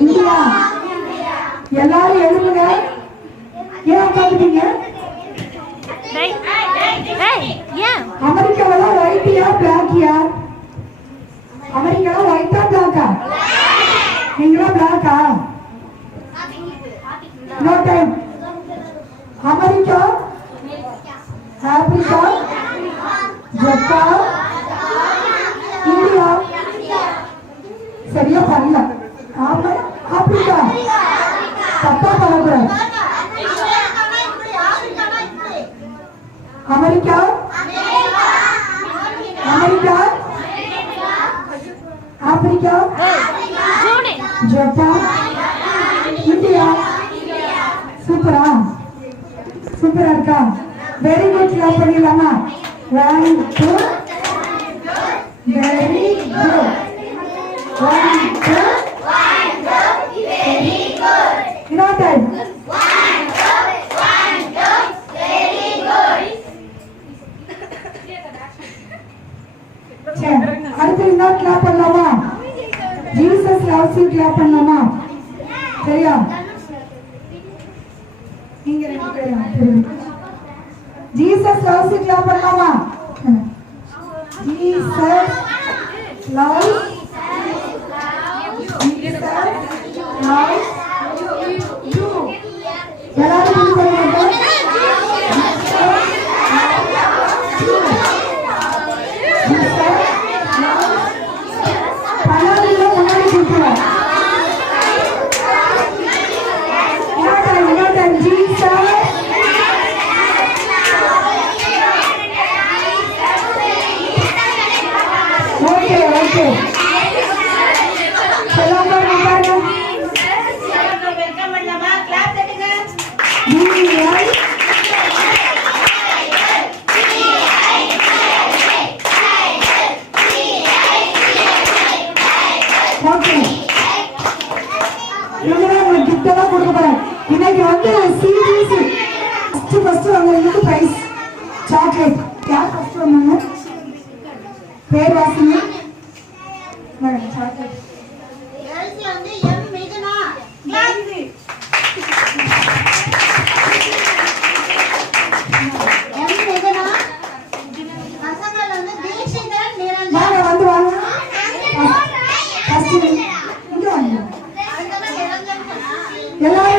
India. எல்லாரும் எழுதுங்க. ஏன் உட்காந்துட்டீங்க? அமெரிக்காவில ஒயிட்டியா பிளாக்கியா? அமெரிக்காவில ஒயிட்டா பிளாக்கா? நீங்களா பிளாக்கா? No time. America, Africa, Japan, India. சரியா பண்ணல. ஆப்பிரிக்கா தப்பா பண்ணக்கூடாது. America, America, Africa, Japan, India. சூப்பரா சூப்பரா இருக்கா? Very good. கிளாப் பண்ணிடலாமா? 1 2 வெரி குட். 1 2 very good. இன்னொரு டைம். 1 2 very good. சரி, அடுத்து இன்னொரு கிளாப் பண்ணலாமா? ஜீசஸ் லவ்ஸ் யூ கிளாப் பண்ணலாமா? சரியா? நீங்க ரெண்டு பேரும் ஜீசஸ் லவ்ஸ் யூ கிளாப் பண்ணலாமா? Jesus loves you. எல்லாரும் சொல்லுங்க. இன்னைக்கு வந்து சிபிஎஸ்சி ஃபர்ஸ்ட் வந்தவங்களுக்கு பிரைஸ் சாக்லேட். யார் ஃபர்ஸ்ட் வந்தாங்க? பேர் வாசிங்க. சாக்லேட் வந்து எம் மிதுனா. எம் மிதுனா. பசங்கள் வந்து தீக்ஷிதன் நிரஞ்சன். வாங்க வந்து வாங்க. ஃபர்ஸ்ட் இங்க வாங்க. எல்லாரும்